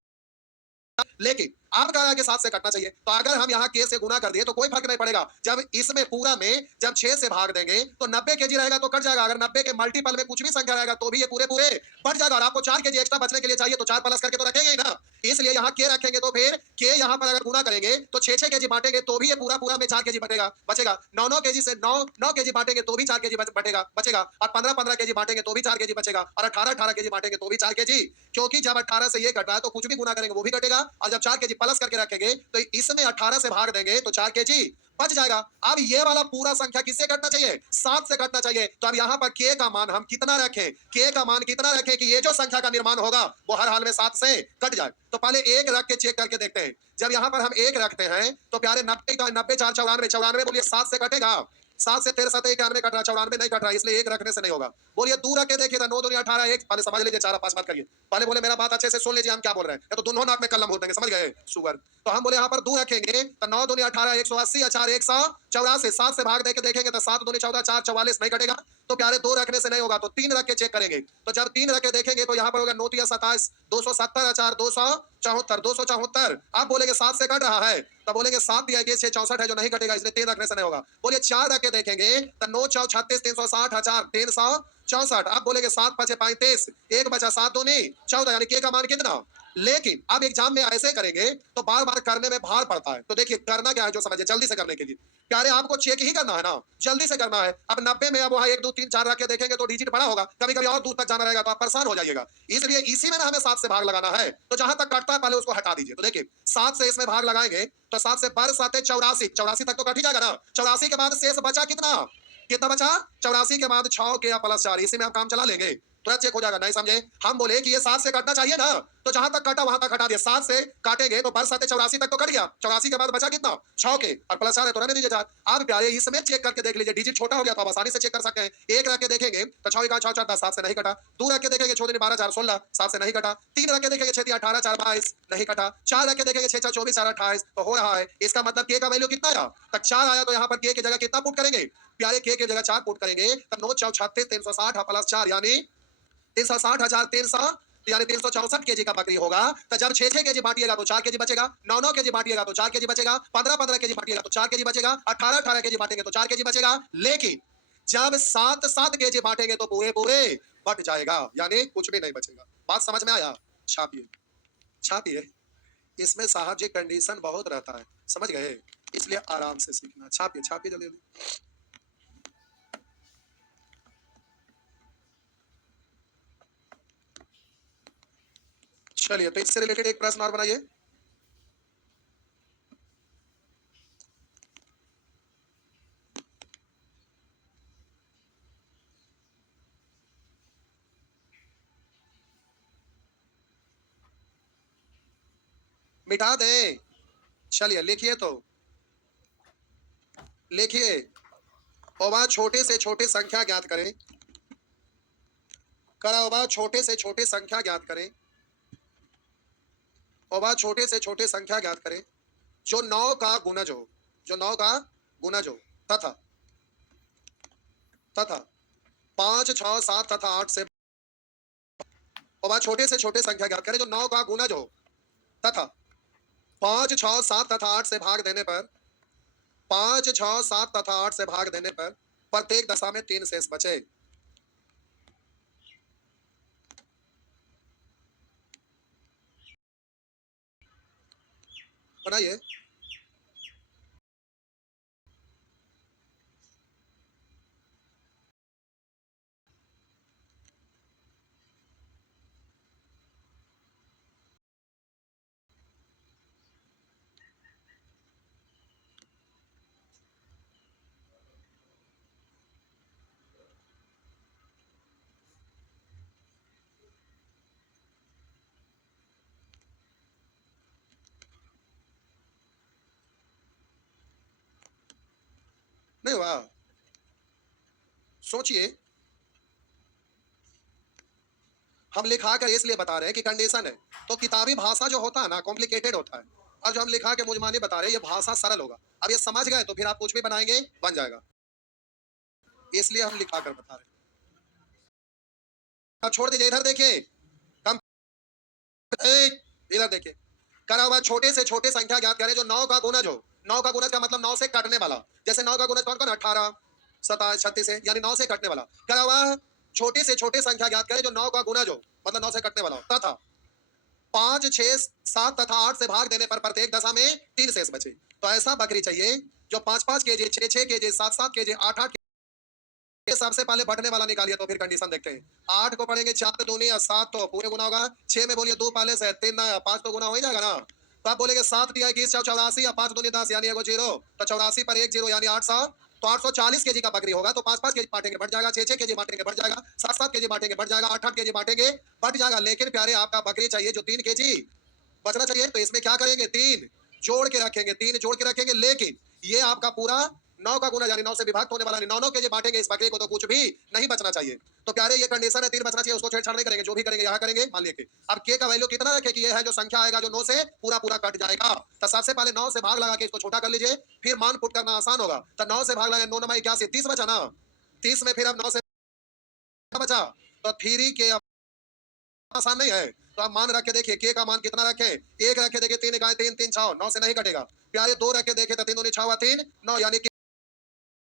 लेकिन आप कह रहा है कि 7 से कटना चाहिए। तो अगर हम यहाँ के से गुना कर दिए तो कोई फर्क नहीं पड़ेगा। जब इसमें पूरा में जब 6 से भाग देंगे तो 90 केजी रहेगा तो कट जाएगा। अगर 90 के मल्टीपल में कुछ भी संख्या रहेगा तो भी ये पूरे पूरे बढ़ जाएगा। और आपको 4 केजी एक्स्ट्रा बचने के लिए चाहिए तो 4 प्लस करके तो रखेंगे ही ना। इसलिए यहाँ के रखेंगे तो फिर के यहाँ पर अगर गुना करेंगे तो 6 केजी बांटेंगे तो भी ये पूरा पूरा में 4 केजी बचेगा बचेगा। 9 केजी से 9 केजी बांटेंगे तो भी 4 केजी बचेगा बचेगा। और 15 केजी बांटेंगे तो भी 4 केजी बचेगा। और 18 केजी बांटेंगे तो भी 4 केजी, क्योंकि जब 18 से ये कट रहा है तो कुछ भी गुना करेंगे वो भी कटेगा। और जब 4 केजी प्लस करके रखेंगे तो इसमें 18 से भाग देंगे तो 4 केजी बच जाएगा। अब ये वाला पूरा संख्या किससे कटना चाहिए? 7 से कटना चाहिए। तो अब यहाँ पर के का मान हम कितना रखें? के का मान कितना रखें कि ये जो संख्या का निर्माण होगा वो हर हाल में 7 से कट जाए? तो पहले 1 रख के चेक करके देखते हैं। जब यहाँ पर हम 1 रखते हैं तो प्यारे 90 का 90 4 94 94 बोलिए 7 से कटेगा। 7 से 13 7 91 कट रहा, 94 नहीं कट रहा, इसलिए 1 रखने से नहीं होगा। बोलिए 2 रख के देखिए तो 9 2 18 1, पहले समझ लीजिए 4 5 बात करिए। पहले बोले मेरा बात अच्छे से सुन लीजिए हम क्या बोल रहे हैं, या तो दोनों नाक में कलम हो देंगे, समझ गए सुगर। तो हम बोले यहाँ पर 2 रखेंगे तो 9 2 18 180 4 184, 7 से भाग देके देखेंगे तो 7 2 14 4 44 नहीं कटेगा। तो प्यारे 2 रखने से नहीं होगा तो 3 रख के चेक करेंगे। तो जब 3 रख के देखेंगे तो यहाँ पर होगा 9 3 27 270 4 274 274। आप बोलेंगे 7 से कट रहा है तब बोलेंगे 7 दिया गया 64 है जो नहीं कटेगा, इसलिए 3 रखने से नहीं होगा। बोलिए 4 रख के देखेंगे तो 9 4 36 360 हजार 364। आप बोलेंगे 7 5 35, 1 बचा 7 2 नहीं 14, यानी के का मान कितना? लेकिन अब एग्जाम में ऐसे करेंगे तो बार बार करने में भार पड़ता है। तो देखिए करना क्या है जो समझिए जल्दी से करने के लिए। प्यारे आपको चेक ही करना है ना, जल्दी से करना है। अब 90 में अब वहां 1 2 3 4 रख के देखेंगे तो डिजिट बड़ा होगा, कभी कभी और दूर तक जाना रहेगा तो आप परेशान हो जाइएगा। इसलिए इसी में ना हमें 7 से भाग लगाना है। तो जहां तक कटता है पहले उसको हटा दीजिए। तो देखिए 7 से इसमें भाग लगाएंगे तो 7 से 12 7 84, 84 तक तो कट ही जाएगा ना। 84 के बाद शेष बचा कितना? कितना बचा? 84 के बाद 6 के प्लस 4, इसी में आप काम चला लेंगे। तुरंत चेक हो जाएगा। नहीं समझे? हम बोले कि ये 7 से काटना चाहिए ना, तो जहां तक काटा वहां तक हटा दिया। 7 से काटेंगे तो बरस 84 तक तो कट गया। 84 के बाद बचा कितना? 6 के, और प्लस 4 है तो रहने दीजिए 4। अब प्यारे इसमें चेक करके देख लीजिए, डिजिट छोटा हो गया तो आप आसानी से चेक कर सकते हैं। 1 रख के देखेंगे तो 6 का 6 4 10 7 से नहीं कटा। 2 रख के देखेंगे 6 12 4 16 7 से नहीं कटा। 3 रख के देखेंगे 6 18 4 22 नहीं कटा। 4 रख के देखेंगे 6 4 24 4 28 तो हो रहा है। इसका मतलब के का वैल्यू कितना आया? तक 4 आया, तो यहाँ पर के की जगह कितना पुट करेंगे? प्यारे के की जगह 4 पुट करेंगे तो 9 4 36 360 प्लस 4 यानी 360,300 यानी 364 केजी का बकरी होगा। तो जब 6 केजी बांटिएगा तो 4 केजी बचेगा, 9 केजी बांटिएगा तो 4 केजी बचेगा, 15 केजी बांटिएगा तो 4 केजी बचेगा, 18 केजी बांटेंगे तो 4 केजी बचेगा। लेकिन जब 7 केजी बांटेंगे तो पूरे पूरे बट जाएगा, यानी कुछ भी नहीं बचेगा। बात समझ में आया? छापिए छापिए। इसमें साहब जी कंडीशन बहुत रहता है, समझ गए? इसलिए आराम से सीखना। छापिए छापिए जल्दी जल्दी। चलिए, तो इससे रिलेटेड एक प्रश्न और बनाइए। मिटा दें। चलिए लिखिए, तो लिखिए। और छोटे से छोटे संख्या ज्ञात करें। करा छोटे से छोटे संख्या ज्ञात करें। और छोटे से छोटे संख्या ज्ञात करें जो 9 का गुणज हो, जो 9 का गुणज हो, तथा तथा 5 6 7 तथा 8 से। और छोटे से छोटे संख्या ज्ञात करें जो 9 का गुणज हो तथा 5 6 7 तथा 8 से भाग देने पर 5 6 7 तथा 8 से भाग देने पर प्रत्येक दशा में 3 शेष बचे। बनाइए। नहीं हुआ? सोचिए। हम लिखा कर इसलिए बता रहे हैं कि कंडीशन है, तो किताबी भाषा जो होता है ना, कॉम्प्लिकेटेड होता है। और जो हम लिखा के मुजमाने बता रहे हैं, ये भाषा सरल होगा। अब ये समझ गए तो फिर आप कुछ भी बनाएंगे बन जाएगा, इसलिए हम लिखा कर बता रहे हैं। अब छोड़ दीजिए, इधर देखिए। कम इधर देखिए। करा हुआ छोटे से छोटे संख्या ज्ञात करें जो 9 का गुणज हो। 9 का गुणज का मतलब 9 से कटने वाला। जैसे 9 का गुणज कौन कौन? 18 27 36 है, यानी 9 से कटने वाला। करा हुआ छोटे से छोटे संख्या ज्ञात करें जो 9 का गुणज हो, मतलब 9 से कटने वाला हो, तथा 5 6 7 तथा 8 से भाग देने पर प्रत्येक दशा में 3 शेष बचे। तो ऐसा बकरी चाहिए जो 5 केजी 6 केजी 7 केजी 8 ये सबसे पहले बटने वाला निकालिए, तो फिर कंडीशन देखते हैं। 8 को पढ़ेंगे 4 दूनी या 7 तो पूरे गुना होगा। 6 में बोलिए 2 पहले से 3 ना 5 तो गुना हो ही जाएगा ना। तो आप बोलेंगे 7 दिया 21 84 या 5 दूनी 10 यानी एगो 0, तो 84 पर 1 0 यानी 800। तो 840 केजी का बकरी होगा। तो 5 केजी बांटेंगे बढ़ जाएगा, 6 केजी बांटेंगे बढ़ जाएगा, 7 केजी बांटेंगे बढ़ जाएगा, 8 केजी बांटेंगे बढ़ जाएगा। लेकिन प्यारे आपका बकरी चाहिए जो 3 केजी बचना चाहिए। तो इसमें क्या करेंगे? 3 जोड़ के रखेंगे, 3 जोड़ के रखेंगे। लेकिन ये आपका पूरा 9 का गुना यानी 9 से विभाक्त होने वाला, 9 के जो बांटेंगे इस बकरे को, तो कुछ भी नहीं बचना चाहिए। तो प्यारे ये कंडीशन है, 3 बचना चाहिए, उसको छेड़छाड़ नहीं करेंगे। जो भी करेंगे यहाँ करेंगे मान लेके। अब के का वैल्यू कितना रखे कि ये है जो संख्या आएगा जो 9 से पूरा पूरा कट जाएगा। तो सबसे पहले 9 से भाग लगा के इसको छोटा कर लीजिए, फिर मान पुट करना आसान होगा। तो 9 से भाग लगा 9 9 81 30 बचा ना। 30 में फिर अब 9 से बचा तो 3 के आसान नहीं है। तो आप मान रख के देखिए के का मान कितना रखे? 1 रख के देखिए, 3 इकाई 3 3 6 9 से नहीं कटेगा। प्यारे 2 रख के देखे तो 3 दूनी 6 3 9 यानी कि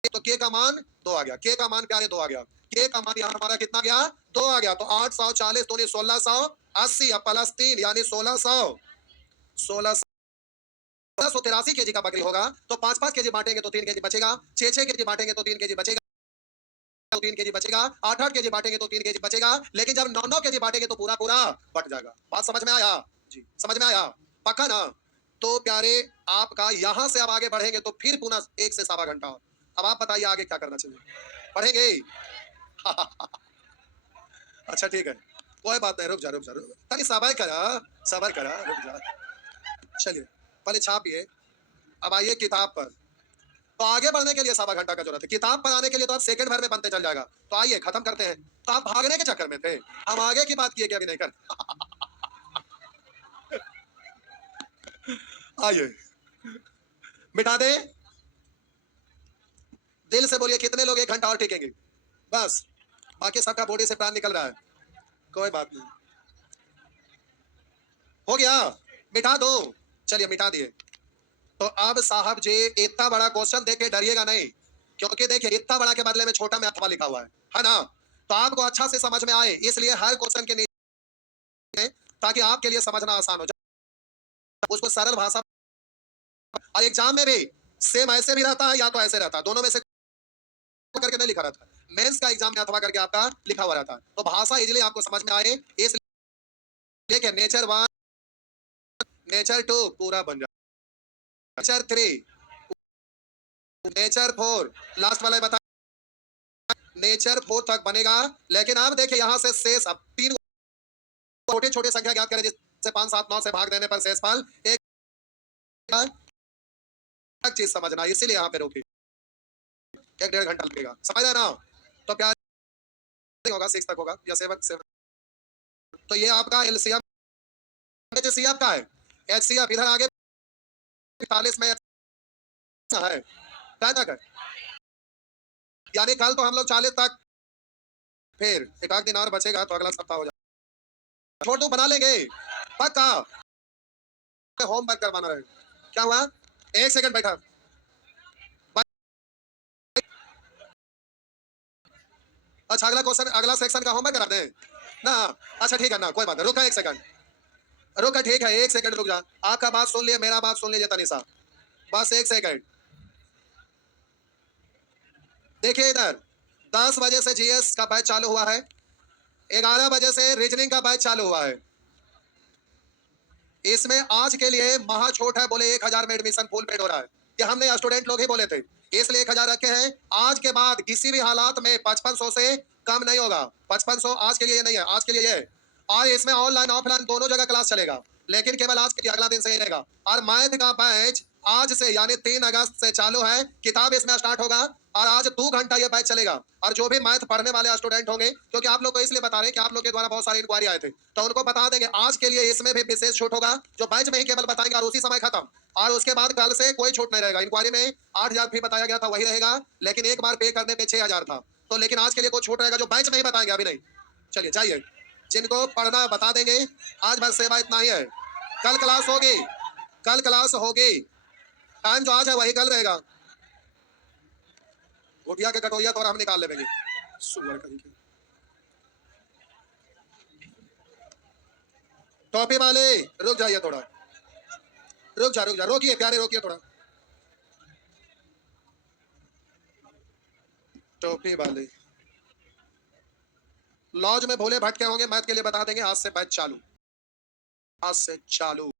तो के का मान 2 आ गया। के का मान प्यारे 2 आ गया। के का मान यहाँ हमारा कितना गया? 2 आ गया। तो 840 दूनी 1680 प्लस 3 यानी 1683 केजी का बकरी होगा। तो 5 केजी बांटेंगे तो 3 केजी बचेगा, 6 केजी बांटेंगे तो 3 केजी बचेगा, तो 3 केजी बचेगा, 8 केजी बांटेंगे तो 3 केजी बचेगा। लेकिन जब 9 केजी बांटेंगे तो पूरा पूरा बट जाएगा। बात समझ में आया? जी समझ में आया? पक्का ना? तो प्यारे आपका यहां से अब आगे बढ़ेंगे तो फिर पुनः 1 से सवा घंटा। अब आप बताइए आगे क्या करना चाहिए? पढ़ेंगे? अच्छा ठीक है, कोई बात नहीं, रुक जा रुक जा रुक, तनी सबर करा, रुक जा। चलिए, पहले छापिए। अब आइए किताब पर। तो आगे बढ़ने के लिए सवा घंटा का जरूरत है, किताब पर आने के लिए तो आप सेकंड भर में बनते चल जाएगा। तो आइए खत्म करते हैं। तो आप भागने के चक्कर में थे, हम आगे की बात किए कि अभी नहीं कर। आइए मिटा दे। दिल से बोलिए कितने लोग 1 घंटा और टिकेंगे? बस, बाकी सबका बॉडी से प्राण निकल रहा है। कोई बात नहीं, हो गया, मिटा दो। चलिए मिटा दिए। तो अब साहब जी, इतना बड़ा क्वेश्चन देके डरिएगा नहीं, क्योंकि देखिए इतना बड़ा के बदले में छोटा में अथवा लिखा हुआ है ना? तो आपको अच्छा से समझ में आए, इसलिए हर क्वेश्चन के नीचे, ताकि आपके लिए समझना आसान हो जाए, उसको सरल भाषा। और एग्जाम में भी सेम ऐसे भी रहता है या तो ऐसे रहता है, दोनों में से करके नहीं लिखा रहता है। मेंस का एग्जाम में अथवा करके आपका लिखा हुआ रहता है, तो भाषा इजीली आपको समझ में आए, इसलिए कि नेचर 1, नेचर 2 पूरा बन जाए, नेचर 3, नेचर 4, लास्ट वाला बता, नेचर 4 तक बनेगा। लेकिन अब देखिए यहाँ से शेष, अब 3 छोटे छोटे संख्या ज्ञात करें, जिससे 5, 7, 9 से भाग देने पर शेषफल एक चीज समझना, इसीलिए यहाँ पे रोकी। 1 डेढ़ घंटा लगेगा, समझ रहे ना? तो प्यार होगा 6 तक होगा या 7 तो ये आपका एलसीएम एचसीएफ का है। एचसीएफ इधर आगे 45 में है, क्या तक है? यानी कल तो हम लोग 40 तक, फिर एक आध दिन और बचेगा तो अगला सप्ताह हो जाएगा। छोटू बना लेंगे पक्का, होमवर्क करवाना रहेगा। क्या हुआ? 1 सेकंड बैठा। अच्छा अगला क्वेश्चन, अगला सेक्शन का होमवर्क करा दें ना? अच्छा ठीक है ना, कोई बात नहीं, रुका 1 सेकंड, रुका, ठीक है 1 सेकंड रुक जा। आपका बात सुन लिया, मेरा बात सुन लीजिए तनिषा, बस 1 सेकंड। देखिए इधर 10 बजे से जीएस का बैच चालू हुआ है, 11 बजे से रीजनिंग का बैच चालू हुआ है। इसमें आज के लिए महा छोट है, बोले 1000 में एडमिशन फुल पेड हो रहा है। ये हमने स्टूडेंट लोग ही बोले थे, इसलिए 1000 रखे हैं। आज के बाद किसी भी हालात में 5500 से कम नहीं होगा। 5500 आज के लिए नहीं है, आज के लिए ये है। और इसमें ऑनलाइन ऑफलाइन दोनों जगह क्लास चलेगा, लेकिन केवल आज के लिए, अगला दिन से ही रहेगा। और मैथ का बैच आज से यानी 3 अगस्त से चालू है, किताब इसमें स्टार्ट होगा। और आज 2 घंटा ये बैच चलेगा। और जो भी मैथ पढ़ने वाले स्टूडेंट होंगे, क्योंकि आप लोग को इसलिए बता रहे हैं कि आप लोग के द्वारा बहुत सारी इंक्वायरी आए थे, तो उनको बता देंगे आज के लिए इसमें भी विशेष छूट होगा, जो बैच में ही केवल बताएंगे और उसी समय खत्म। और उसके बाद कल से कोई छूट नहीं रहेगा। इंक्वायरी में 8000 फी बताया गया था, वही रहेगा, लेकिन एक बार पे करने पे 6000 था। तो लेकिन आज के लिए कोई छूट रहेगा जो बैच में ही बताएंगे, अभी नहीं। चलिए जाइए, जिनको पढ़ना है बता देंगे। आज बस सेवा इतना ही है। कल क्लास होगी, कल क्लास होगी, टाइम जो आज है वही कल रहेगा। गुटिया के कटोरिया तो और हम निकाल लेंगे। सुअर कहीं के टॉपी वाले, रुक जाइए थोड़ा, रुक जा, रोकिए प्यारे, रोकिए थोड़ा। टोपी वाले लॉज में भोले भटके होंगे, मैथ के लिए बता देंगे। आज से बैच चालू, आज से चालू।